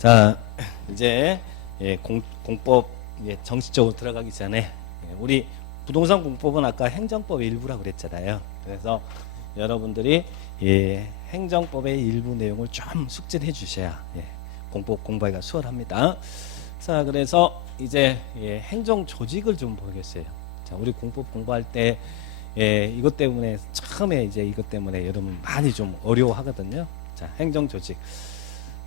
자, 이제 공법 정식적으로 들어가기 전에 우리 부동산 공법은 아까 행정법의 일부라고 그랬잖아요. 그래서 여러분들이 행정법의 일부 내용을 좀 숙지를 해주셔야 공법 공부하기가 수월합니다. 자, 그래서 이제 행정 조직을 좀 보겠어요. 자, 우리 공법 공부할 때 이것 때문에 처음에 이제 이것 때문에 여러분 많이 좀 어려워하거든요. 자, 행정 조직.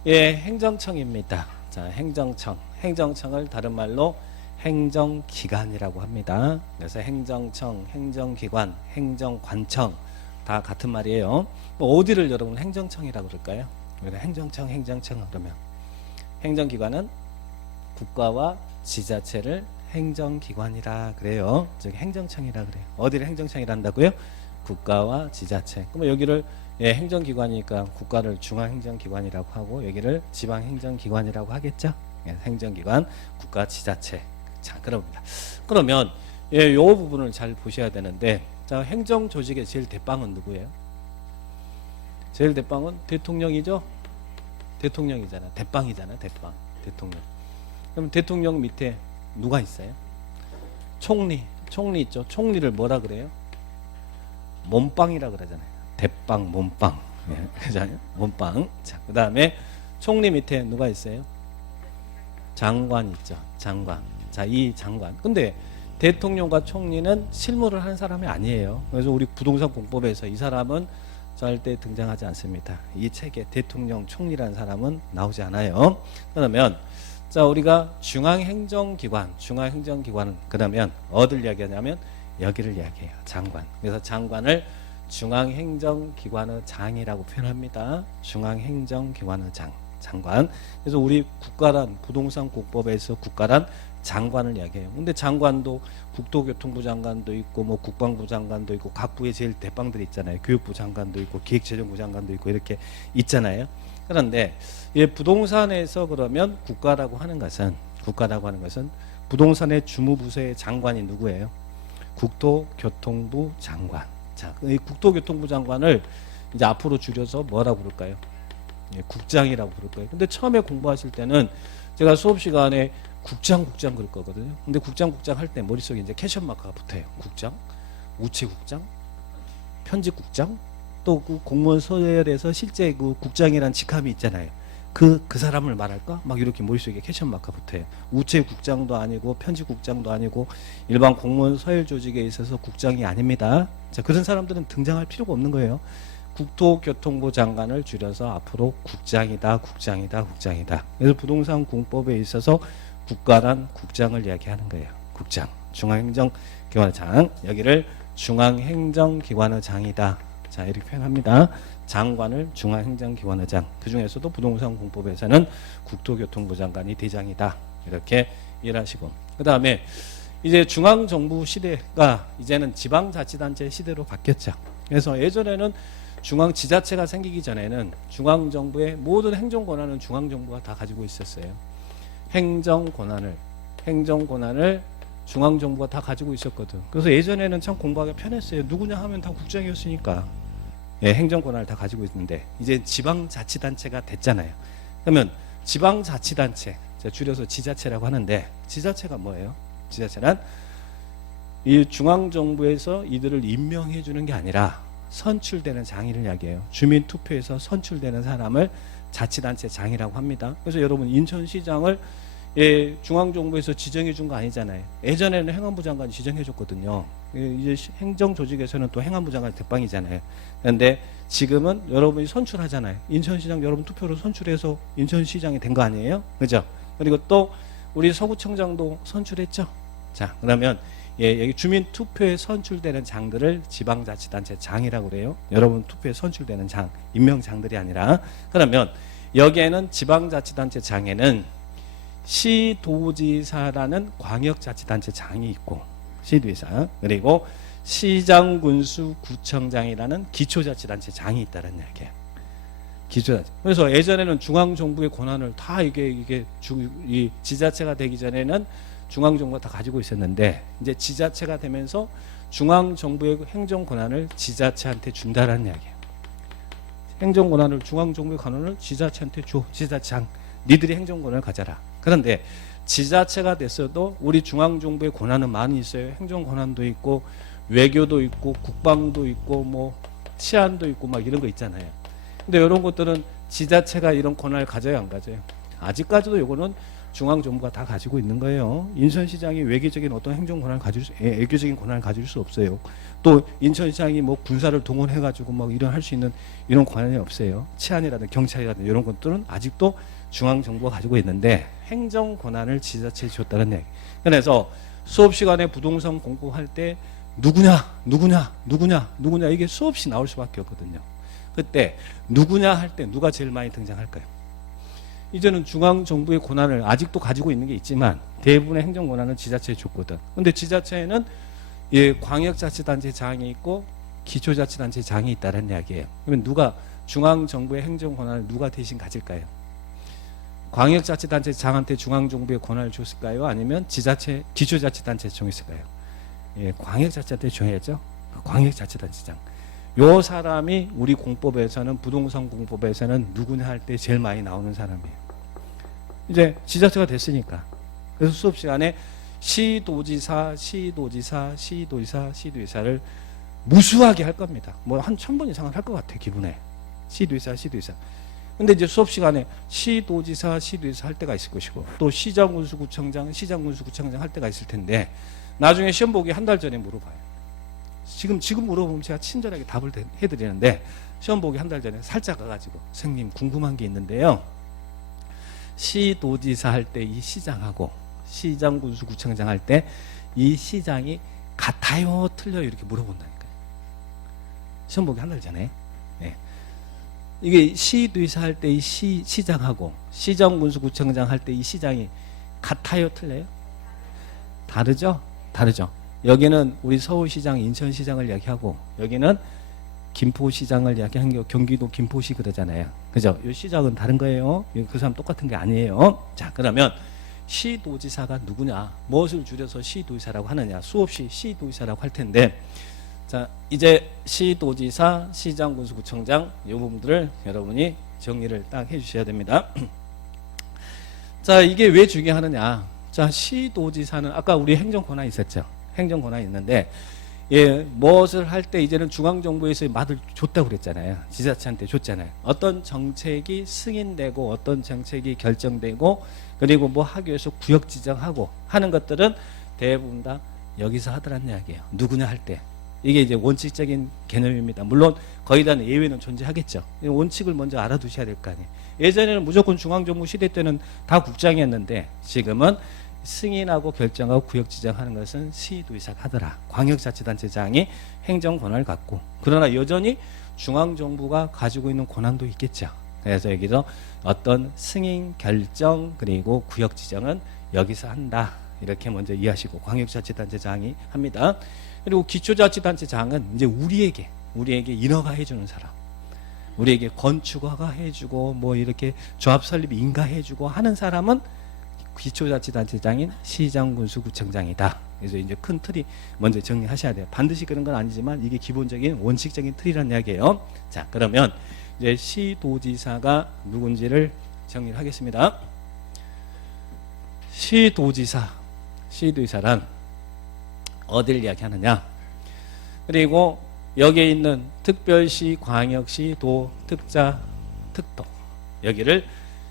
행정청입니다. 자, 행정청. 행정청을 다른 말로 행정기관이라고 합니다. 그래서 행정청, 행정기관, 행정관청 다 같은 말이에요. 뭐 어디를 여러분 행정청이라고 그럴까요? 행정청, 행정청 그러면 행정기관은 국가와 지자체를 행정기관이라 그래요. 즉 행정청이라 그래요. 어디를 행정청이라 한다고요? 국가와 지자체. 그러면 여기를 행정기관이니까 국가를 중앙행정기관이라고 하고 여기를 지방행정기관이라고 하겠죠. 행정기관, 국가, 지자체. 자, 그러면 이 부분을 잘 보셔야 되는데, 자, 행정조직의 제일 대빵은 누구예요? 제일 대빵은 대통령이죠. 대통령이잖아. 대빵이잖아. 대빵. 대통령. 그럼 대통령 밑에 누가 있어요? 총리. 총리 있죠. 총리를 뭐라 그래요? 몸빵이라 그러잖아요. 대빵, 몸빵. 그잖아요. 몸빵. 자, 그 다음에 총리 밑에 누가 있어요? 장관 있죠. 장관. 자, 이 장관. 근데 대통령과 총리는 실무를 하는 사람이 아니에요. 그래서 우리 부동산 공법에서 이 사람은 절대 등장하지 않습니다. 이 책에 대통령, 총리라는 사람은 나오지 않아요. 그러면 자, 우리가 중앙행정기관은 그러면 어디를 이야기하냐면 여기를 이야기해요. 장관. 그래서 장관을 중앙행정기관의 장이라고 표현합니다. 중앙행정기관의 장관. 그래서 우리 국가란 부동산 공법에서 국가란 장관을 이야기해요. 근데 장관도 국토교통부 장관도 있고 뭐 국방부 장관도 있고 각 부의 제일 대빵들이 있잖아요. 교육부 장관도 있고 기획재정부 장관도 있고 이렇게 있잖아요. 그런데 부동산에서 그러면 국가라고 하는 것은 부동산의 주무부서의 장관이 누구예요? 국토교통부 장관. 자, 이 국토교통부 장관을 이제 앞으로 줄여서 뭐라고 부를까요? 국장이라고 부를 거예요. 근데 처음에 공부하실 때는 제가 수업 시간에 국장 그럴 거거든요. 근데 국장 할 때 머릿속에 이제 캐션 마크가 붙어요. 국장, 우체국장, 편집국장, 또 그 공무원 서열에서 실제 그 국장이란 직함이 있잖아요. 그 사람을 말할까? 막 이렇게 머릿속에 캐션 마크가 붙어요. 우체국장도 아니고 편집국장도 아니고 일반 공무원 서열 조직에 있어서 국장이 아닙니다. 자, 그런 사람들은 등장할 필요가 없는 거예요. 국토교통부 장관을 줄여서 앞으로 국장이다. 그래서 부동산 공법에 있어서 국가란 국장을 이야기하는 거예요. 국장, 중앙행정기관의 장. 여기를 중앙행정기관의 장이다. 자, 이렇게 표현합니다. 장관을 중앙행정기관의 장. 그 중에서도 부동산 공법에서는 국토교통부 장관이 대장이다. 이렇게 이해하시고. 그 다음에 이제 중앙정부 시대가 이제는 지방자치단체 시대로 바뀌었죠. 그래서 예전에는 중앙지자체가 생기기 전에는 중앙정부의 모든 행정권한은 중앙정부가 다 가지고 있었어요. 행정권한을 중앙정부가 다 가지고 있었거든. 그래서 예전에는 참 공부하기가 편했어요. 누구냐 하면 다 국장이었으니까. 행정권한을 다 가지고 있는데 이제 지방자치단체가 됐잖아요. 그러면 지방자치단체, 줄여서 지자체라고 하는데 지자체가 뭐예요? 지자체란 이 중앙정부에서 이들을 임명해 주는 게 아니라 선출되는 장이를 이야기해요. 주민투표에서 선출되는 사람을 자치단체 장이라고 합니다. 그래서 여러분 인천시장을 중앙정부에서 지정해 준 거 아니잖아요. 예전에는 행안부 장관이 지정해 줬거든요. 이제 행정조직에서는 또 행안부 장관이 대빵이잖아요. 그런데 지금은 여러분이 선출하잖아요. 인천시장 여러분 투표로 선출해서 인천시장이 된 거 아니에요? 그죠? 그리고 또 우리 서구청장도 선출했죠. 자, 그러면 여기 주민 투표에 선출되는 장들을 지방자치단체 장이라고 그래요. 여러분 투표에 선출되는 장, 임명장들이 아니라. 그러면 여기에는 지방자치단체 장에는 시도지사라는 광역자치단체 장이 있고 시도지사, 그리고 시장군수 구청장이라는 기초자치단체 장이 있다는 얘기예요. 기초자치. 그래서 예전에는 중앙정부의 권한을 다 이게 이 지자체가 되기 전에는 중앙정부가 다 가지고 있었는데 이제 지자체가 되면서 중앙정부의 행정권한을 지자체한테 준다라는 이야기예요. 행정권한을 중앙정부의 권한을 지자체한테 줘. 지자장. 니들이 행정 권한을 가져라. 그런데 지자체가 됐어도 우리 중앙정부의 권한은 많이 있어요. 행정 권한도 있고 외교도 있고 국방도 있고 뭐 치안도 있고 막 이런 거 있잖아요. 근데 이런 것들은 지자체가 이런 권한을 가져야 안 가져요. 아직까지도 이거는 중앙정부가 다 가지고 있는 거예요. 인천시장이 외교적인 어떤 행정 권한을 외교적인 권한을 가질 수 없어요. 또 인천시장이 뭐 군사를 동원해가지고 막 이런 할 수 있는 이런 권한이 없어요. 치안이라든 경찰이라든 이런 것들은 아직도 중앙정부가 가지고 있는데 행정 권한을 지자체에 줬다는 얘기. 그래서 수업 시간에 부동산 공부할 때 누구냐 이게 수없이 나올 수밖에 없거든요. 그때 누구냐 할 때 누가 제일 많이 등장할까요? 이제는 중앙정부의 권한을 아직도 가지고 있는 게 있지만 대부분의 행정 권한은 지자체에 줬거든. 근데 지자체에는 광역자치단체 장이 있고 기초자치단체 장이 있다는 이야기예요. 그러면 누가 중앙정부의 행정 권한을 누가 대신 가질까요? 광역자치단체 장한테 중앙정부의 권한을 줬을까요? 아니면 지자체 기초자치단체 정했을까요? 광역자치단체 정해야죠. 광역자치단체장. 요 사람이 우리 공법에서는 부동산 공법에서는 누구냐 할 때 제일 많이 나오는 사람이에요. 이제 지자체가 됐으니까. 그래서 수업 시간에 시도지사를 무수하게 할 겁니다. 뭐 한 1000번 이상은 할 것 같아 기분에. 시도지사. 근데 이제 수업 시간에 시도지사 할 때가 있을 것이고 또 시장군수구청장 할 때가 있을 텐데 나중에 시험 보기 한 달 전에 물어봐요. 지금 물어보면 제가 친절하게 답을 해드리는데 시험 보기 한 달 전에 살짝 가가지고 선생님 궁금한 게 있는데요. 시도지사 할 때 이 시장하고 시장군수구청장 할 때 이 시장이 같아요 틀려요 이렇게 물어본다니까요. 시험 보기 한 달 전에. 네. 이게 시도지사 할 때 이 시장하고 시장군수구청장 할 때 이 시장이 같아요 틀려요? 다르죠? 여기는 우리 서울시장, 인천시장을 이야기하고 여기는 김포시장을 이야기한 게 경기도 김포시 그러잖아요. 그죠? 이 시장은 다른 거예요. 그 사람 똑같은 게 아니에요. 자, 그러면 시도지사가 누구냐? 무엇을 줄여서 시도지사라고 하느냐? 수없이 시도지사라고 할 텐데 자, 이제 시도지사, 시장군수구청장 이 부분들을 여러분이 정리를 딱 해주셔야 됩니다. 자, 이게 왜 중요하느냐? 자, 시도지사는 아까 우리 행정권한이 있었죠. 행정권한이 있는데 무엇을 할 때 이제는 중앙정부에서 맛을 줬다고 그랬잖아요. 지자체한테 줬잖아요. 어떤 정책이 승인되고 어떤 정책이 결정되고 그리고 뭐 학교에서 구역 지정하고 하는 것들은 대부분 다 여기서 하더란 이야기예요. 누구냐 할 때. 이게 이제 원칙적인 개념입니다. 물론 거의 다 예외는 존재하겠죠. 원칙을 먼저 알아두셔야 될 거 아니에요. 예전에는 무조건 중앙정부 시대 때는 다 국장이었는데 지금은 승인하고 결정하고 구역 지정하는 것은 시도지사가 하더라. 광역자치단체장이 행정 권한을 갖고 그러나 여전히 중앙정부가 가지고 있는 권한도 있겠죠. 그래서 여기서 어떤 승인 결정 그리고 구역 지정은 여기서 한다. 이렇게 먼저 이해하시고 광역자치단체장이 합니다. 그리고 기초자치단체장은 이제 우리에게 인허가 해주는 사람, 우리에게 건축허가 해주고 뭐 이렇게 조합 설립 인가해주고 하는 사람은 기초자치단체장인 시장군수구청장이다. 그래서 이제 큰 틀이 먼저 정리하셔야 돼요. 반드시 그런 건 아니지만 이게 기본적인 원칙적인 틀이라는 이야기예요. 자, 그러면 이제 시도지사가 누군지를 정리를 하겠습니다. 시도지사란 어딜 이야기하느냐? 그리고 여기에 있는 특별시, 광역시, 도, 특자, 특도 여기를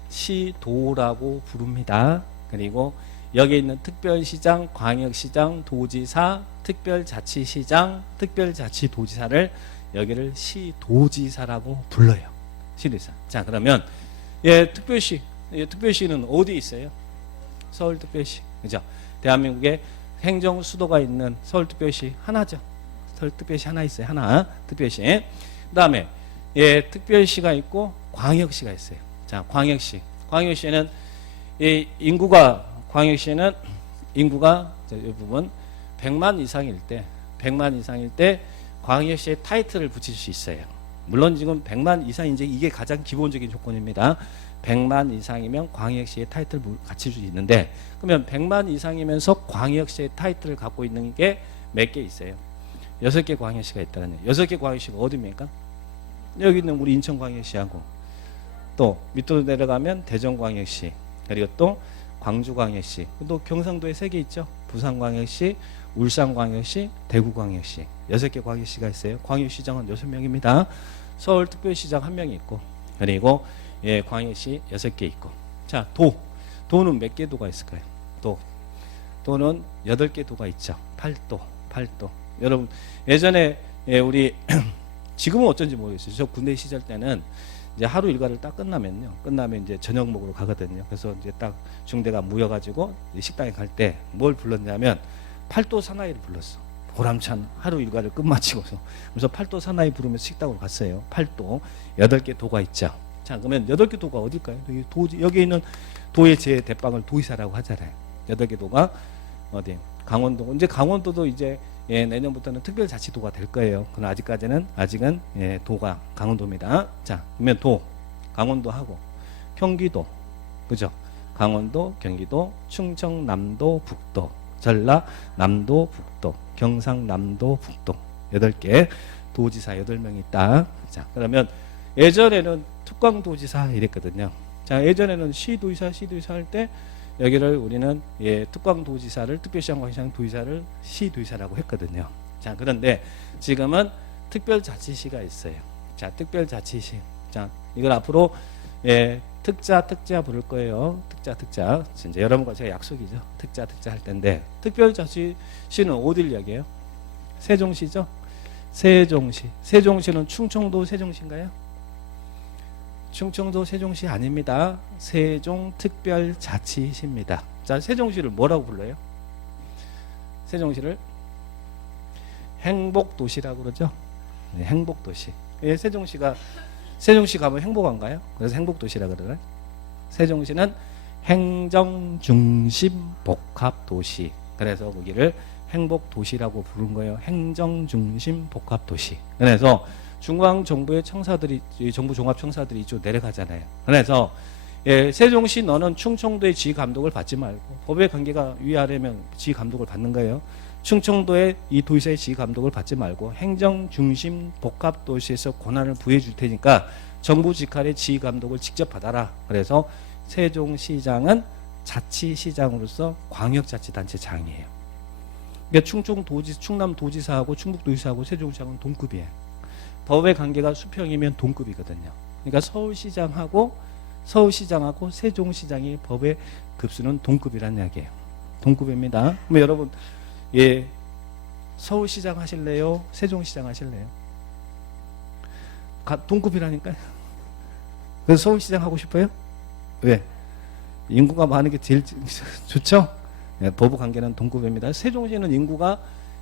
시도라고 부릅니다. 그리고 여기에 있는 특별시장, 광역시장, 도지사, 특별자치시장, 특별자치도지사를 여기를 시도지사라고 불러요. 시도지사. 자, 그러면 특별시는 어디 있어요? 서울특별시. 그죠? 대한민국에 행정 수도가 있는 서울특별시 하나죠. 서울특별시 하나 있어요. 하나. 특별시. 그다음에 특별시가 있고 광역시가 있어요. 자, 광역시는 광역시는 인구가 이 부분 100만 이상일 때 광역시의 타이틀을 붙일 수 있어요. 물론 지금 100만 이상인지 이게 가장 기본적인 조건입니다. 100만 이상이면 광역시의 타이틀을 갖출 수 있는데 그러면 100만 이상이면서 광역시의 타이틀을 갖고 있는 게 몇 개 있어요? 6개 광역시가 있다는 얘기예요. 6개 광역시가 어디입니까? 여기 있는 우리 인천광역시하고 또 밑으로 내려가면 대전광역시, 그리고 또 광주광역시, 또 경상도에 3개 있죠. 부산광역시, 울산광역시, 대구광역시 6개 광역시가 있어요. 광역시장은 6명입니다. 서울특별시장 1명이 있고, 그리고 광역시 6개 있고. 자, 도는 몇 개 도가 있을까요? 도는 8개 도가 있죠. 8도. 여러분 예전에 우리 지금은 어쩐지 모르겠어요. 저 군대 시절 때는 이제 하루 일과를 딱 끝나면 이제 저녁 먹으러 가거든요. 그래서 이제 딱 중대가 모여가지고 식당에 갈 때 뭘 불렀냐면 팔도 사나이를 불렀어. 보람찬 하루 일과를 끝마치고서. 그래서 팔도 사나이 부르면서 식당으로 갔어요. 8도 8개 도가 있죠. 자, 그러면 8개 도가 어딜까요? 여기 있는 도의 제 대빵을 도의사라고 하잖아요. 8개 도가 어디? 강원도. 이제 강원도도 이제 내년부터는 특별자치도가 될 거예요. 그러나 아직은 도가 강원도입니다. 자, 그러면 강원도하고 경기도, 그죠? 강원도, 경기도, 충청, 남도, 북도, 전라, 남도, 북도, 경상남도, 북도 8개 도지사 8명이 있다. 자, 그러면 예전에는 특광도지사 이랬거든요. 자, 예전에는 시도지사 할 때 여기를 우리는 특광도지사를 특별시장, 광역시장, 도지사를 시도지사라고 했거든요. 자, 그런데 지금은 특별자치시가 있어요. 자, 특별자치시. 자, 이걸 앞으로 특자 부를 거예요. 특자. 이제 여러분과 제가 약속이죠. 특자 할 텐데 특별자치시는 어딜 얘기해요? 세종시죠. 세종시는 충청도 세종시인가요? 충청도 세종시 아닙니다. 세종특별자치시입니다. 자, 세종시를 뭐라고 불러요? 세종시를 행복도시라고 그러죠. 네, 행복도시. 세종시 가면 행복한가요? 그래서 행복도시라고 그러나요? 세종시는 행정중심복합도시. 그래서 거기를 행복도시라고 부른 거예요. 행정중심복합도시. 그래서 중앙정부의 정부 종합청사들이 이쪽 내려가잖아요. 그래서 세종시 너는 충청도의 지휘감독을 받지 말고, 법의 관계가 위아래면 지휘감독을 받는 거예요. 충청도의 이 도시의 지휘감독을 받지 말고 행정중심복합도시에서 권한을 부여해 줄 테니까 정부 직할의 지휘감독을 직접 받아라. 그래서 세종시장은 자치시장으로서 광역자치단체장이에요. 그러니까 충남도지사하고 충북도지사하고 세종시장은 동급이에요. 법의 관계가 수평이면 동급이거든요. 그러니까 서울시장하고 세종시장의 법의 급수는 동급이라는 이야기예요. 동급입니다. 그럼 여러분, 서울시장 하실래요? 세종시장 하실래요? 동급이라니까요. 그래서 서울시장 하고 싶어요? 왜? 인구가 많은 게 제일 좋죠? 법의 관계는 동급입니다. 세종시는 인구가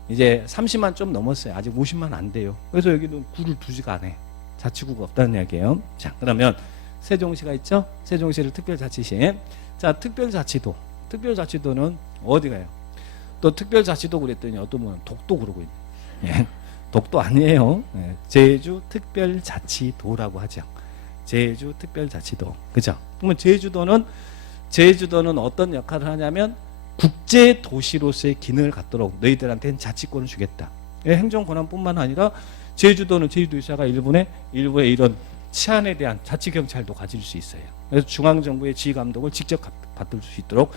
이제 30만 좀 넘었어요. 아직 50만 안 돼요. 그래서 여기는 구를 두지가 않아요. 자치구가 없다는 이야기예요. 자, 그러면 세종시가 있죠? 세종시를 특별자치시. 자, 특별자치도는 어디 가요? 또 특별자치도 그랬더니 어떤 분은 독도 그러고 있네. 독도 아니에요. 제주 특별자치도라고 하죠. 제주 특별자치도. 그죠? 그러면 제주도는 어떤 역할을 하냐면 국제 도시로서의 기능을 갖도록 너희들한테는 자치권을 주겠다. 행정 권한뿐만 아니라 제주도는 제주도지사가 일부의 이런 치안에 대한 자치 경찰도 가질 수 있어요. 그래서 중앙 정부의 지휘 감독을 직접 받을 수 있도록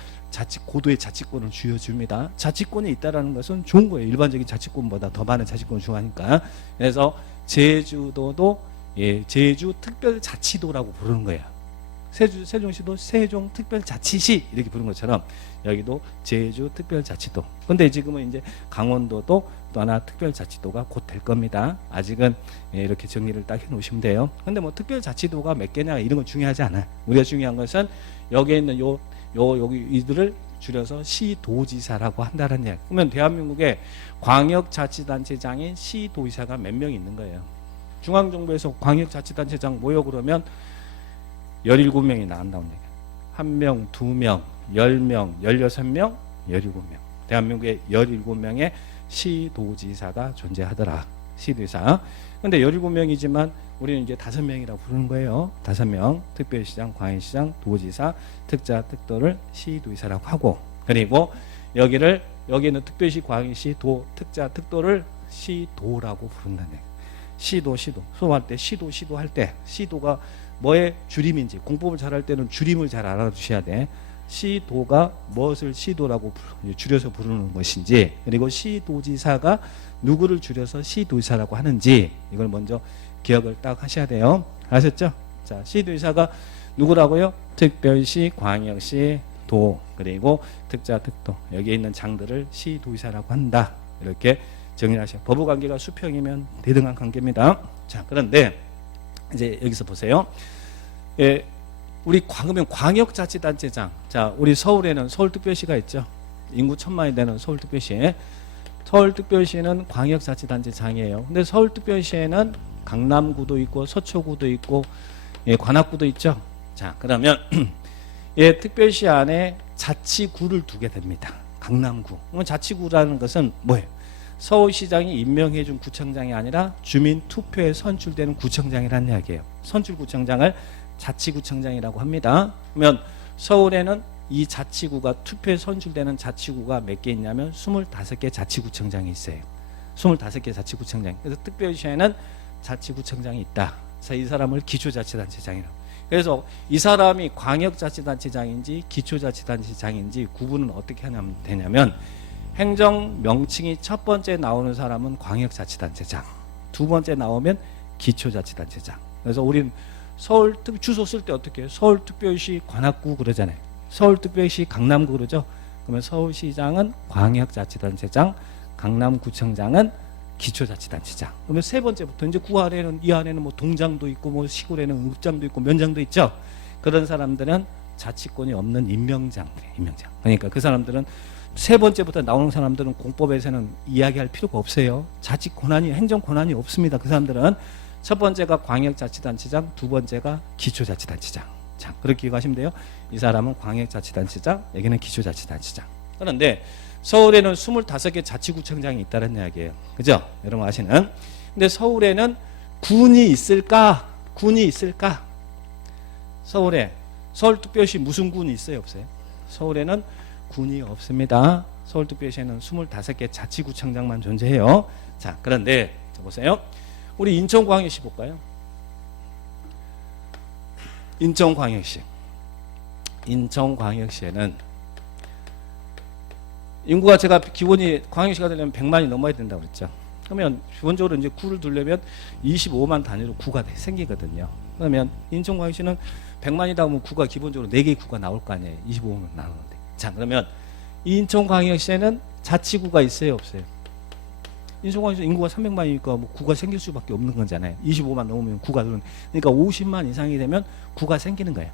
고도의 자치권을 쥐어줍니다. 자치권이 있다라는 것은 좋은 거예요. 일반적인 자치권보다 더 많은 자치권을 주하니까. 그래서 제주도도 제주 특별자치도라고 부르는 거예요. 세종시도 세종특별자치시 이렇게 부른 것처럼 여기도 제주특별자치도. 근데 지금은 이제 강원도도 또 하나 특별자치도가 곧 될 겁니다. 아직은 이렇게 정리를 딱 해놓으시면 돼요. 근데 뭐 특별자치도가 몇 개냐 이런 건 중요하지 않아요. 우리가 중요한 것은 여기에 있는 여기 이들을 줄여서 시도지사라고 한다는 이야기. 그러면 대한민국에 광역자치단체장인 시도지사가 몇 명 있는 거예요. 중앙정부에서 광역자치단체장 모여 그러면 17명이 나온다는 얘기예요. 1명, 2명, 10명, 16명, 17명. 대한민국에 17명의 시도지사가 존재하더라. 시도지사. 근데 17명이지만 우리는 이제 5명이라고 부르는 거예요. 5명. 특별시장, 광역시장, 도지사, 특자, 특도를 시도지사라고 하고, 그리고 여기는 특별시, 광역시, 도, 특자, 특도를 시도라고 부른다는 얘기예요. 시도 수업할 때 시도 할 때 시도가 뭐의 줄임인지 공법을 잘할 때는 줄임을 잘 알아두셔야 돼. 시도가 무엇을 시도라고 줄여서 부르는 것인지, 그리고 시도지사가 누구를 줄여서 시도지사라고 하는지 이걸 먼저 기억을 딱 하셔야 돼요. 아셨죠? 자, 시도지사가 누구라고요? 특별시, 광역시, 도, 그리고 특자, 특도, 여기에 있는 장들을 시도지사라고 한다. 이렇게 정리하셔요. 법무관계가 수평이면 대등한 관계입니다. 자, 그런데 이제 여기서 보세요. 예, 우리 그러면 광역자치단체장. 자, 우리 서울에는 서울특별시가 있죠. 인구 1000만이 되는 서울특별시. 서울특별시는 광역자치단체장이에요. 근데 서울특별시에는 강남구도 있고 서초구도 있고 예, 관악구도 있죠. 자, 그러면 예, 특별시 안에 자치구를 두게 됩니다. 강남구. 그럼 자치구라는 것은 뭐예요? 서울시장이 임명해준 구청장이 아니라 주민 투표에 선출되는 구청장이라는 이야기예요. 선출구청장을 자치구청장이라고 합니다. 그러면 서울에는 이 자치구가 투표에 선출되는 자치구가 몇 개 있냐면 25개 자치구청장이 있어요. 25개 자치구청장. 그래서 특별시에는 자치구청장이 있다. 자, 이 사람을 기초자치단체장이라고. 그래서 이 사람이 광역자치단체장인지 기초자치단체장인지 구분은 어떻게 하냐면 되냐면 행정 명칭이 첫 번째 나오는 사람은 광역자치단체장, 두 번째 나오면 기초자치단체장. 그래서 우리는 서울 주소 쓸 때 어떻게 해요? 서울특별시 관악구 그러잖아요. 서울특별시 강남구 그러죠. 그러면 서울시장은 광역자치단체장, 강남구청장은 기초자치단체장. 그러면 세 번째부터 이제 구 안에는 이 안에는 뭐 동장도 있고 뭐 시골에는 읍장도 있고 면장도 있죠. 그런 사람들은 자치권이 없는 임명장. 그러니까 그 사람들은 세 번째부터 나오는 사람들은 공법에서는 이야기할 필요가 없어요. 자치 권한이 행정 권한이 없습니다. 그 사람들은 첫 번째가 광역자치단체장, 두 번째가 기초자치단체장. 자, 그렇게 기억하시면 돼요. 이 사람은 광역자치단체장, 여기는 기초자치단체장. 그런데 서울에는 25개 자치구청장이 있다는 이야기예요. 그죠? 여러분 아시는. 근데 서울에는 군이 있을까? 군이 있을까? 서울에 서울특별시 무슨 군이 있어요? 없어요? 서울에는 군이 없습니다. 서울특별시에는 25개 자치구청장만 존재해요. 자, 그런데 보세요. 우리 인천광역시 볼까요? 인천광역시. 인천광역시에는 인구가 제가 기본이 광역시가 되려면 100만이 넘어야 된다고 그랬죠. 그러면 기본적으로 이제 구를 두려면 25만 단위로 구가 생기거든요. 그러면 인천광역시는 100만이다 하면 구가 기본적으로 4개의 구가 나올 거 아니에요. 25만 나오는데. 자, 그러면 인천광역시에는 자치구가 있어요, 없어요? 인천광역시 인구가 300만이니까 뭐 구가 생길 수밖에 없는 거잖아요. 25만 넘으면 구가 그러니까 50만 이상이 되면 구가 생기는 거예요.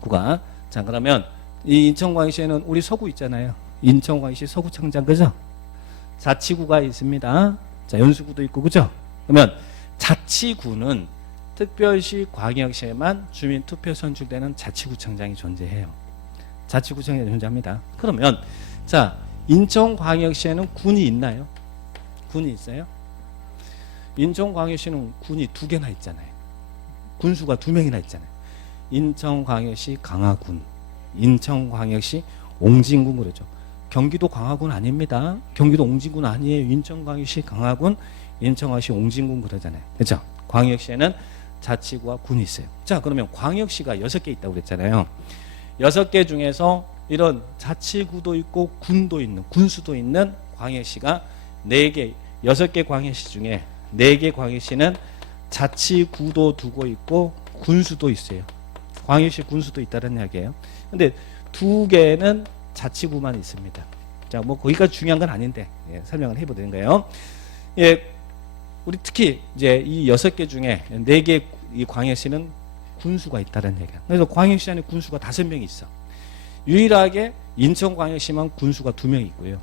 구가. 자, 그러면 이 인천광역시에는 우리 서구 있잖아요. 인천광역시 서구청장, 그죠? 자치구가 있습니다. 자, 연수구도 있고, 그죠? 그러면 자치구는 특별시, 광역시에만 주민 투표 선출되는 자치구청장이 존재해요. 자치구청장이 존재합니다. 그러면 자, 인천광역시에는 군이 있나요? 군이 있어요? 인천광역시는 군이 2개나 있잖아요. 군수가 2명이나 있잖아요. 인천광역시 강화군, 인천광역시 옹진군 그러죠. 경기도 강화군 아닙니다. 경기도 옹진군 아니에요. 인천광역시 강화군, 인천광역시 옹진군 그러잖아요. 그렇죠? 광역시에는 자치구와 군이 있어요. 자, 그러면 광역시가 6개 있다고 그랬잖아요. 6개 중에서 이런 자치구도 있고 군도 있는, 군수도 있는 광역시가 4개, 6개 광역시 중에 4개 광역시는 자치구도 두고 있고 군수도 있어요. 광역시 군수도 있다는 이야기예요. 근데 2개는 자치구만 있습니다. 자, 뭐 거기까지 중요한 건 아닌데 예, 설명을 해보는 거예요. 예, 우리 특히 이제 이 6개 중에 4개 이 광역시는 군수가 있다는 얘기야. 그래서 광역시 안에 군수가 5명이 있어. 유일하게 인천광역시만 군수가 2명 있고요.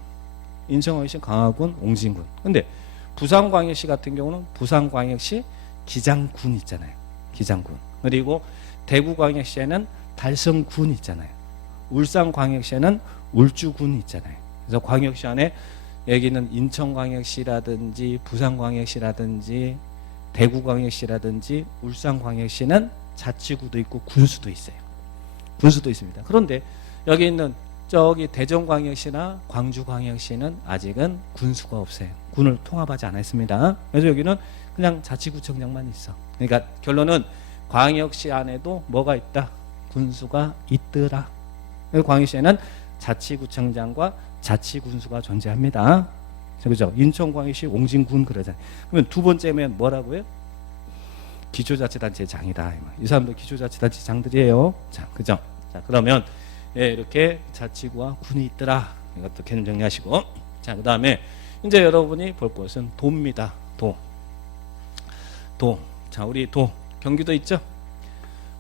인천광역시 강화군, 옹진군. 근데 부산광역시 같은 경우는 부산광역시 기장군 있잖아요. 기장군. 그리고 대구광역시에는 달성군 있잖아요. 울산광역시에는 울주군 있잖아요. 그래서 광역시 안에 여기는 인천광역시라든지 부산광역시라든지 대구광역시라든지 울산광역시는 자치구도 있고 군수도 있어요. 군수도 있습니다. 그런데 여기 있는 저기 대전광역시나 광주광역시는 아직은 군수가 없어요. 군을 통합하지 않았습니다. 그래서 여기는 그냥 자치구청장만 있어. 그러니까 결론은 광역시 안에도 뭐가 있다? 군수가 있더라. 광역시에는 자치구청장과 자치군수가 존재합니다. 그죠? 인천광역시 옹진군 그러잖아요. 그러면 두 번째면 뭐라고요? 기초자치단체장이다. 이 사람도 기초자치단체장들이에요. 자, 그죠? 자, 그러면 예, 이렇게 자치구와 군이 있더라. 이것도 개념 정리하시고. 자, 그 다음에 이제 여러분이 볼 것은 도입니다. 도. 자, 우리 도. 경기도 있죠?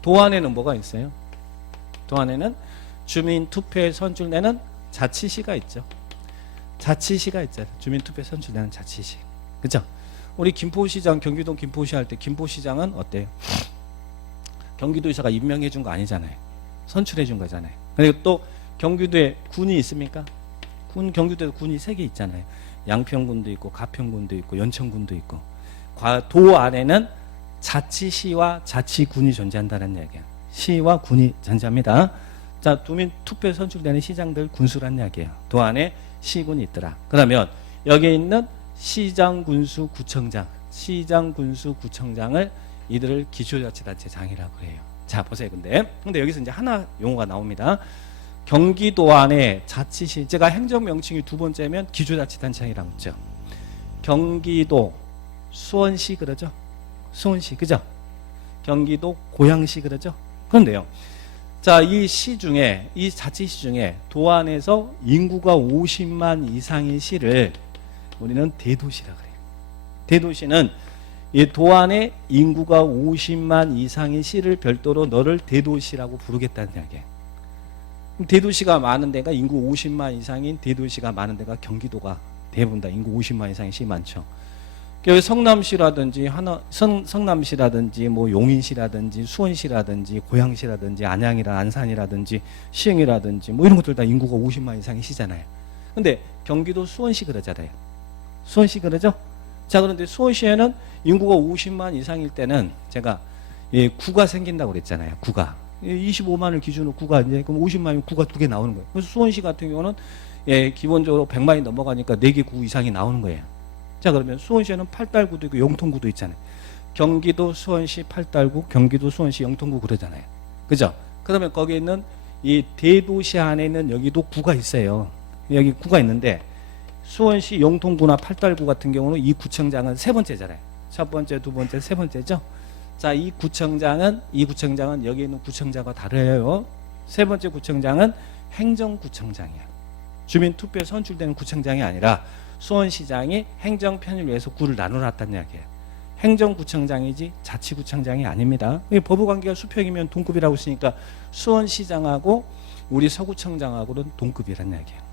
도 안에는 뭐가 있어요? 도 안에는 주민투표에 선출되는 자치시가 있죠. 자치시가 있잖아요. 주민투표에 선출되는 자치시. 그죠? 우리 김포시장, 경기도 김포시 할 때 김포시장은 어때요? 경기도지사가 임명해 준 거 아니잖아요. 선출해 준 거잖아요. 그리고 또 경기도에 군이 있습니까? 경기도에 군이 3개 있잖아요. 양평군도 있고 가평군도 있고 연천군도 있고. 도 안에는 자치시와 자치군이 존재한다는 얘기예요. 시와 군이 존재합니다. 자, 주민투표에 선출되는 시장들 군수란 이야기예요. 도 안에 시군이 있더라. 그러면 여기에 있는 시장, 군수, 구청장, 시장, 군수, 구청장을 이들을 기초자치단체장이라고 해요. 자, 보세요. 근데 여기서 이제 하나 용어가 나옵니다. 경기도 안에 자치시, 제가 행정명칭이 두 번째면 기초자치단체장이라고 했죠. 경기도, 수원시 그러죠. 수원시, 그죠? 경기도, 고양시 그러죠. 그런데요. 자, 이 시 중에, 이 자치시 중에 도 안에서 인구가 50만 이상의 시를 우리는 대도시라고 그래요. 대도시는 이 도 안에 인구가 50만 이상의 시를 별도로 너를 대도시라고 부르겠다는 이야기예요. 대도시가 많은 데가 인구 50만 이상인 대도시가 많은 데가 경기도가 대부분 다 인구 50만 이상의 시 많죠. 성남시라든지 성남시라든지 뭐 용인시라든지 수원시라든지 고양시라든지 안양이라 안산이라든지 시흥이라든지 뭐 이런 것들 다 인구가 50만 이상의 시잖아요. 근데 경기도 수원시 그러잖아요. 수원시 그러죠? 자, 그런데 수원시에는 인구가 50만 이상일 때는 제가 구가 생긴다고 그랬잖아요. 구가 25만을 기준으로 구가 이제 그럼 50만이면 구가 2개 나오는 거예요. 그래서 수원시 같은 경우는 기본적으로 100만이 넘어가니까 4개 구 이상이 나오는 거예요. 자, 그러면 수원시에는 팔달구도 있고 영통구도 있잖아요. 경기도 수원시 팔달구, 경기도 수원시 영통구 그러잖아요. 그죠? 그러면 거기에 있는 이 대도시 안에 있는 여기도 구가 있어요. 여기 구가 있는데 수원시 영통구나 팔달구 같은 경우는 이 구청장은 세 번째잖아요. 첫 번째, 두 번째, 세 번째죠. 자, 이 구청장은 여기 있는 구청장과 다르요. 세 번째 구청장은 행정구청장이야. 주민투표에 선출되는 구청장이 아니라 수원시장이 행정 편의를 위해서 구를 나눠놨다는 이야기예요. 행정구청장이지 자치구청장이 아닙니다. 법무관계가 수평이면 동급이라고 했으니까 수원시장하고 우리 서구청장하고는 동급이라는 이야기예요.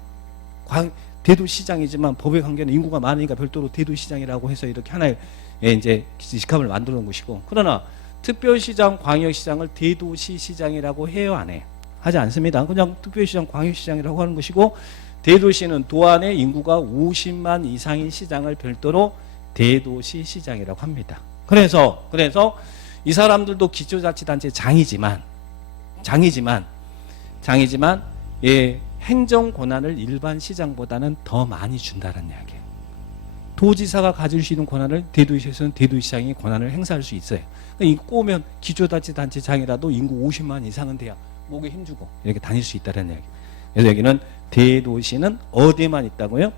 대도시장이지만 법의 관계는 인구가 많으니까 별도로 대도시장이라고 해서 이렇게 하나의 이제 직함을 만들어 놓은 것이고, 그러나 특별시장, 광역시장을 대도시시장이라고 해요, 안 해요? 하지 않습니다. 그냥 특별시장, 광역시장이라고 하는 것이고, 대도시는 도 안에 인구가 50만 이상인 시장을 별도로 대도시 시장이라고 합니다. 그래서 이 사람들도 기초자치단체 장이지만 행정 권한을 일반 시장보다는 더 많이 준다는 이야기예요. 도지사가 가질 수 있는 권한을 대도시에서는 대도시장이 권한을 행사할 수 있어요. 그러니까 꼬면 기초자치단체장이라도 인구 50만 이상은 돼야 목에 힘주고 이렇게 다닐 수 있다는 이야기예요. 그래서 여기는 대도시는 어디에만 있다고요?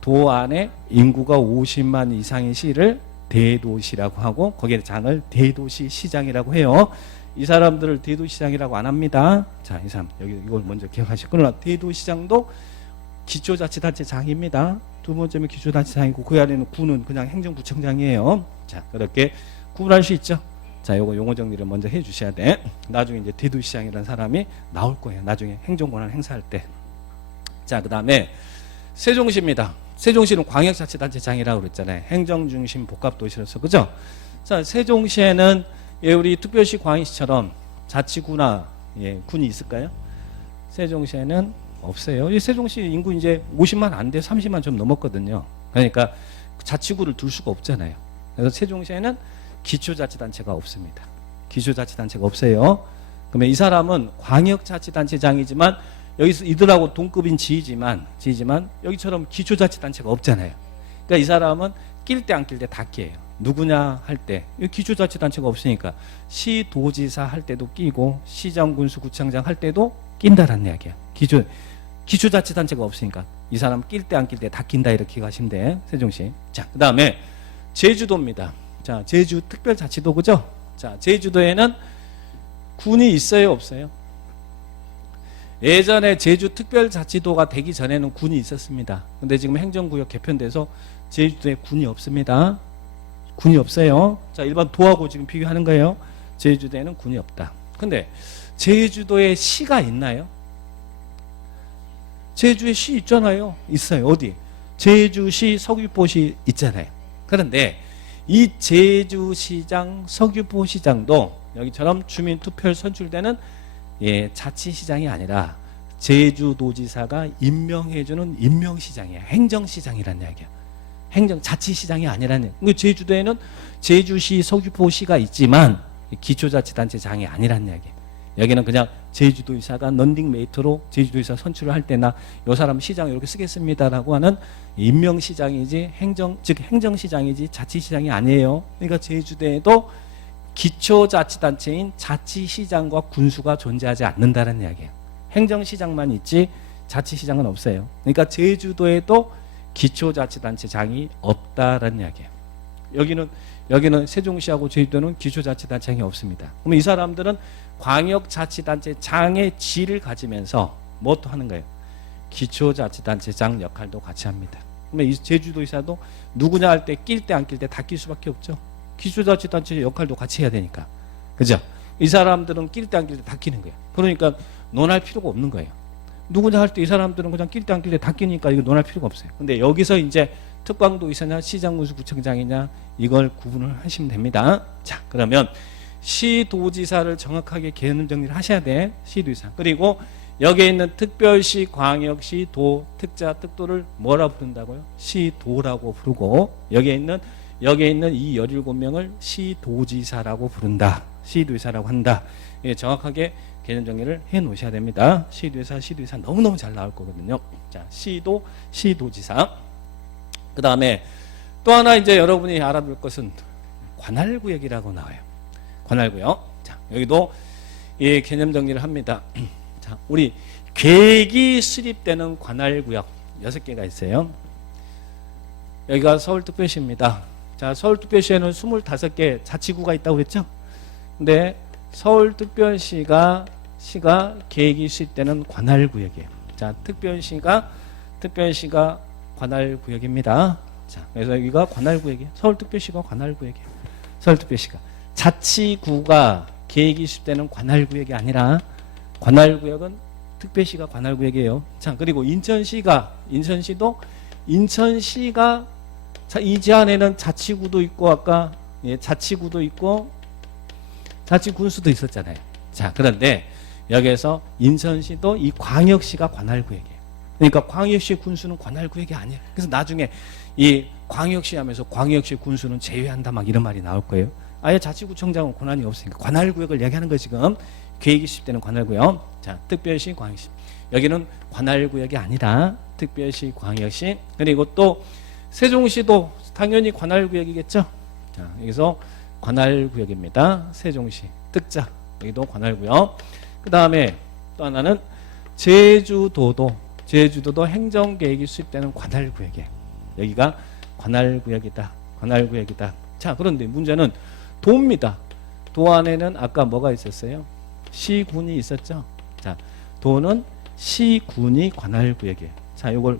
도 안에 인구가 50만 이상의 시를 대도시라고 하고 거기에 장을 대도시 시장이라고 해요. 이 사람들을 대도시장이라고 안 합니다. 자, 이 사람 여기 이걸 먼저 기억하시고, 그러나 대도시장도 기초자치단체장입니다. 두 번째는 기초자치장이고 그 안에는 구는 그냥 행정구청장이에요. 자, 그렇게 구분할 수 있죠. 자, 요거 용어 정리를 먼저 해 주셔야 돼. 나중에 이제 대도시장이라는 사람이 나올 거예요. 나중에 행정권한 행사할 때. 자, 그 다음에 세종시입니다. 세종시는 광역자치단체장이라고 그랬잖아요. 행정중심 복합도시로서, 그죠? 자, 세종시에는 우리 특별시 광역시처럼 자치구나 군이 있을까요? 세종시에는 없어요. 이 세종시 인구 이제 50만 안 돼, 30만 좀 넘었거든요. 그러니까 자치구를 둘 수가 없잖아요. 그래서 세종시에는 기초자치단체가 없습니다. 기초자치단체가 없어요. 그러면 이 사람은 광역자치단체장이지만 여기서 이들하고 동급인 지지만 여기처럼 기초자치단체가 없잖아요. 그러니까 이 사람은 낄 때 안 낄 때 다 끼예요. 누구냐 할 때 기초자치단체가 없으니까 시도지사 할 때도 끼고 시장, 군수, 구청장 할 때도 낀다라는 이야기야. 기초자치단체가 없으니까 이 사람 낄 때 안 낄 때 다 낀다 이렇게 가시면 돼. 세종시. 자, 그 다음에 제주도입니다. 자, 제주 특별자치도 그죠? 자, 제주도에는 군이 있어요, 없어요? 예전에 제주 특별자치도가 되기 전에는 군이 있었습니다. 근데 지금 행정구역 개편돼서 제주도에 군이 없습니다. 군이 없어요. 자, 일반 도하고 지금 비교하는 거예요. 제주도에는 군이 없다. 근데 제주도에 시가 있나요? 제주에 시 있잖아요. 있어요. 어디? 제주시, 서귀포시 있잖아요. 그런데 이 제주시장, 서귀포시장도 여기처럼 주민투표를 선출되는 자치시장이 아니라 제주도지사가 임명해주는 임명시장이에요. 행정시장이라는 이야기야. 자치시장이 아니라는 얘기야. 제주도에는 제주시, 서귀포시가 있지만 기초자치단체장이 아니라는 이야기야. 여기는 그냥 제주도의사가 런닝메이트로 제주도의사 선출을 할 때나 요 사람 시장 이렇게 쓰겠습니다라고 하는 임명시장이지 즉 행정시장이지 자치시장이 아니에요. 그러니까 제주도에도 기초자치단체인 자치시장과 군수가 존재하지 않는다는 이야기예요. 행정시장만 있지 자치시장은 없어요. 그러니까 제주도에도 기초자치단체장이 없다라는 이야기예요. 여기는 세종시하고 제주도는 기초자치단체장이 없습니다. 그러면 이 사람들은 광역자치단체장의 지를 가지면서 뭐 또 하는 거예요? 기초자치단체장 역할도 같이 합니다. 그러면 이 제주도의사도 누구냐 할 때 낄 때 안 낄 때 다 낄 수밖에 없죠. 기초자치단체 역할도 같이 해야 되니까. 그죠? 이 사람들은 낄 때 안 낄 때 다 끼는 거예요. 그러니까 논할 필요가 없는 거예요. 누구냐 할 때 이 사람들은 그냥 낄 때 안 낄 때 다 끼니까 이거 논할 필요가 없어요. 근데 여기서 이제 특광도의사냐 시장군수 구청장이냐 이걸 구분을 하시면 됩니다. 자, 그러면 시도지사를 정확하게 개념 정리를 하셔야 돼. 시도지사. 그리고 여기에 있는 특별시, 광역시, 도, 특자, 특도를 뭐라 부른다고요? 시도라고 부르고 여기에 있는 이 17명을 시도지사라고 부른다. 시도지사라고 한다. 예, 정확하게 개념 정리를 해 놓으셔야 됩니다. 시도지사 너무너무 잘 나올 거거든요. 자, 시도지사. 그 다음에 또 하나 이제 여러분이 알아둘 것은 관할구역이라고 나와요. 관할구역. 자, 여기도 이 개념 정리를 합니다. 자, 우리 계획이 수립되는 관할구역 6개가 있어요. 여기가 서울특별시입니다. 자, 서울특별시에는 25개 자치구가 있다고 그랬죠? 근데 서울특별시가 계획이 수립되는 관할구역이에요. 자, 특별시가 관할구역입니다. 자, 그래서 여기가 관할구역이에요. 서울특별시가 관할구역이에요. 서울특별시가. 자치구가 계획이 수립되는 관할구역이 아니라 관할구역은 특별시가 관할구역이에요. 자, 그리고 인천시도 자, 이 제안에는 자치구도 있고 아까 자치구도 있고 자치군수도 있었잖아요. 자, 그런데 여기에서 인천시도 이 광역시가 관할구역이에요. 그러니까 광역시 군수는 관할구역이 아니에요. 그래서 나중에 이 광역시 하면서 광역시 군수는 제외한다 막 이런 말이 나올 거예요. 아예 자치구청장은 권한이 없으니까 관할구역을 얘기하는 거 지금 계획이 수립되는 관할구역. 자, 특별시, 광역시. 여기는 관할구역이 아니라 특별시, 광역시. 그리고 또 세종시도 당연히 관할구역이겠죠. 자, 여기서 관할구역입니다. 세종시 특자 여기도 관할구역. 그 다음에 또 하나는 제주도도 행정계획이 수립되는 관할구역이에요. 여기가 관할구역이다. 자, 그런데 문제는 도입니다. 도 안에는 아까 뭐가 있었어요? 시군이 있었죠. 자, 도는 시군이 관할구역이에요. 자, 이걸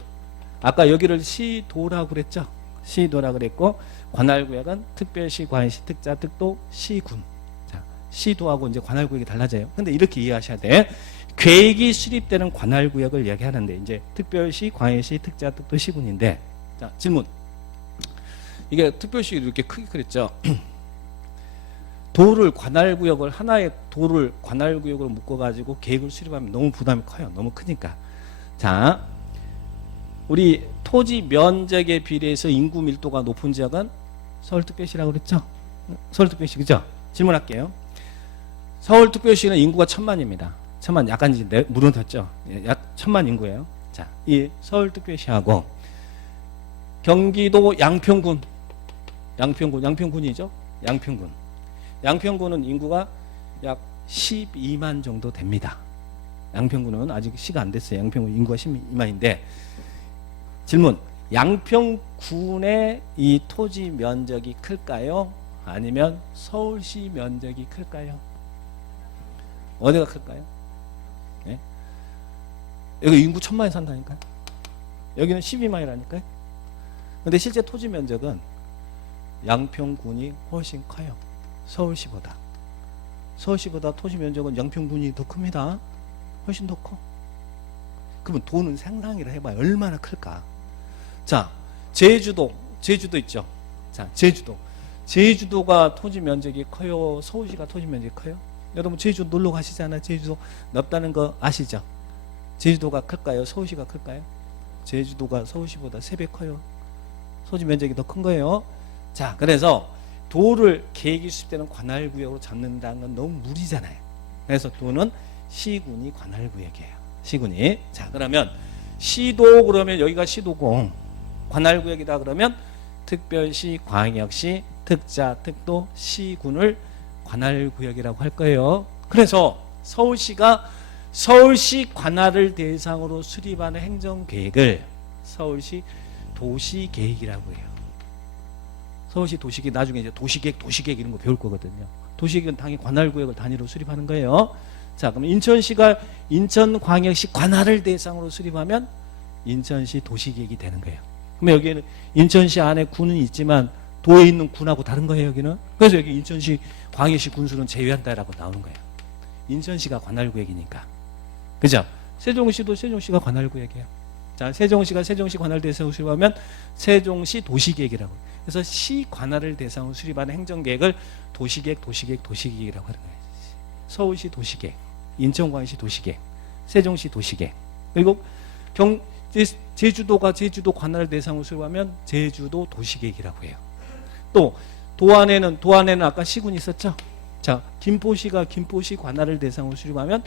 아까 여기를 시도라고 그랬죠. 시도라 그랬고 관할구역은 특별시, 광역시, 특자, 특도, 시군. 자, 시도하고 이제 관할구역이 달라져요. 근데 이렇게 이해하셔야 돼. 계획이 수립되는 관할구역을 얘기하는데 이제 특별시, 광역시, 특자, 특도, 시군인데 자, 질문. 이게 특별시 이렇게 크게 그랬죠. 하나의 도를 관할구역으로 묶어가지고 계획을 수립하면 너무 부담이 커요. 너무 크니까. 자, 우리 토지 면적에 비례해서 인구 밀도가 높은 지역은 서울특별시라고 그랬죠? 서울특별시, 그죠? 질문할게요. 서울특별시는 인구가 1000만입니다. 1000만, 약간 이제 무너졌죠? 약 1000만 인구예요. 자, 이 서울특별시하고 경기도 양평군 양평군이죠. 양평군. 양평군은 인구가 약 12만 정도 됩니다. 양평군은 아직 시가 안 됐어요. 양평군 인구가 12만인데 질문. 양평군의 이 토지 면적이 클까요? 아니면 서울시 면적이 클까요? 어디가 클까요? 네? 여기 인구 1000만이 산다니까요. 여기는 12만이라니까요. 근데 실제 토지 면적은 양평군이 훨씬 커요. 서울시보다. 서울시보다 토지 면적은 양평군이 더 큽니다. 훨씬 더 커. 그러면 돈은 상상이라 해봐요. 얼마나 클까? 자, 제주도 있죠. 자, 제주도가 토지 면적이 커요? 서울시가 토지 면적이 커요? 여러분 제주도 놀러 가시잖아요. 제주도 넓다는 거 아시죠? 제주도가 클까요? 서울시가 클까요? 제주도가 서울시보다 3배 커요. 토지 면적이 더 큰 거예요. 자, 그래서 도를 계획이 수립되는 관할구역으로 잡는다는 건 너무 무리잖아요. 그래서 도는 시군이 관할구역이에요. 시군이. 자, 그러면 시도 그러면 여기가 시도고 관할구역이다 그러면 특별시, 광역시, 특자, 특도, 시군을 관할구역이라고 할 거예요. 그래서 서울시가 서울시 관할을 대상으로 수립하는 행정계획을 서울시 도시계획이라고 해요. 서울시 도시계획, 나중에 이제 도시계획 이런 거 배울 거거든요. 도시계획은 당연히 관할구역을 단위로 수립하는 거예요. 자, 그럼 인천시가 인천광역시 관할을 대상으로 수립하면 인천시 도시계획이 되는 거예요. 그럼 여기에는 인천시 안에 군은 있지만 도에 있는 군하고 다른 거예요, 여기는. 그래서 여기 인천시 광역시 군수는 제외한다라고 나오는 거예요. 인천시가 관할구역이니까. 그죠? 세종시도 세종시가 관할구역이에요. 자, 세종시가 세종시 관할 대상으로 수립하면 세종시 도시계획이라고. 그래서 시 관할을 대상으로 수립하는 행정계획을 도시계획이라고 하는 거예요. 서울시 도시계획, 인천광역시 도시계획, 세종시 도시계획. 그리고 제주도가 제주도 관할을 대상으로 수립하면 제주도 도시계획이라고 해요. 또 도안에는 아까 시군이 있었죠. 자, 김포시가 김포시 관할을 대상으로 수립하면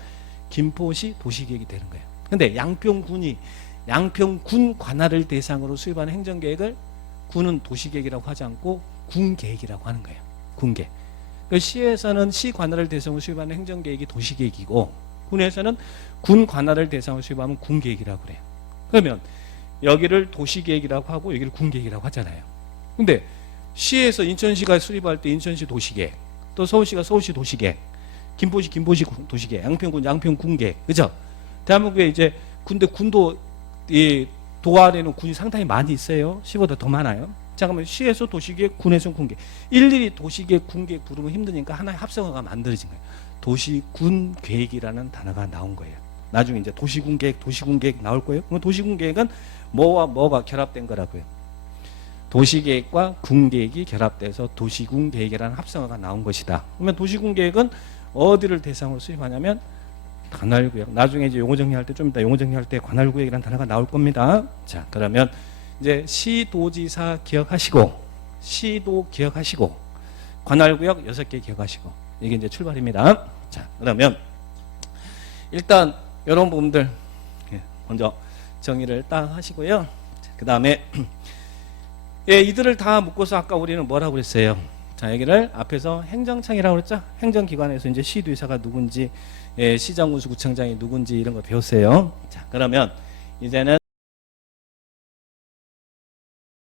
김포시 도시계획이 되는 거예요. 근데 양평군 관할을 대상으로 수립하는 행정계획을 군은 도시계획이라고 하지 않고 군계획이라고 하는 거예요. 군계획. 그러니까 시에서는 시 관할을 대상으로 수립하는 행정계획이 도시계획이고 군에서는 군 관할을 대상으로 수립하면 군계획이라고 그래요. 그러면 여기를 도시계획이라고 하고 여기를 군계획이라고 하잖아요. 근데 시에서 인천시가 수립할 때 인천시 도시계획, 또 서울시가 서울시 도시계획, 김포시 도시계획, 양평군 군계획, 그죠? 대한민국에 이제 군도 이 도안에는 군이 상당히 많이 있어요. 시보다 더 많아요. 자, 그러면 시에서 도시계획, 군에서 군계획. 일일이 도시계획, 군계획 부르면 힘드니까 하나의 합성어가 만들어진 거예요. 도시군계획이라는 단어가 나온 거예요. 나중에 이제 도시군계획 나올 거예요. 그럼 도시군계획은 뭐와 뭐가 결합된 거라고요. 도시계획과 군계획이 결합돼서 도시군계획이라는 합성어가 나온 것이다. 그러면 도시군계획은 어디를 대상으로 수립하냐면 관할구역. 나중에 이제 용어 정리할 때 좀 이따 용어 정리할 때 관할구역이라는 단어가 나올 겁니다. 자, 그러면 이제 시도지사 기억하시고 시도 기억하시고 관할구역 6개 기억하시고 이게 이제 출발입니다. 자, 그러면 일단 이런 부분들 먼저 정리를 딱 하시고요. 그 다음에 예, 이들을 다 묶어서 아까 우리는 뭐라고 그랬어요? 자, 여기를 앞에서 행정청이라고 그랬죠? 행정기관에서 이제 시도의사가 누군지, 예, 시장군수 구청장이 누군지 이런 거 배웠어요. 자, 그러면 이제는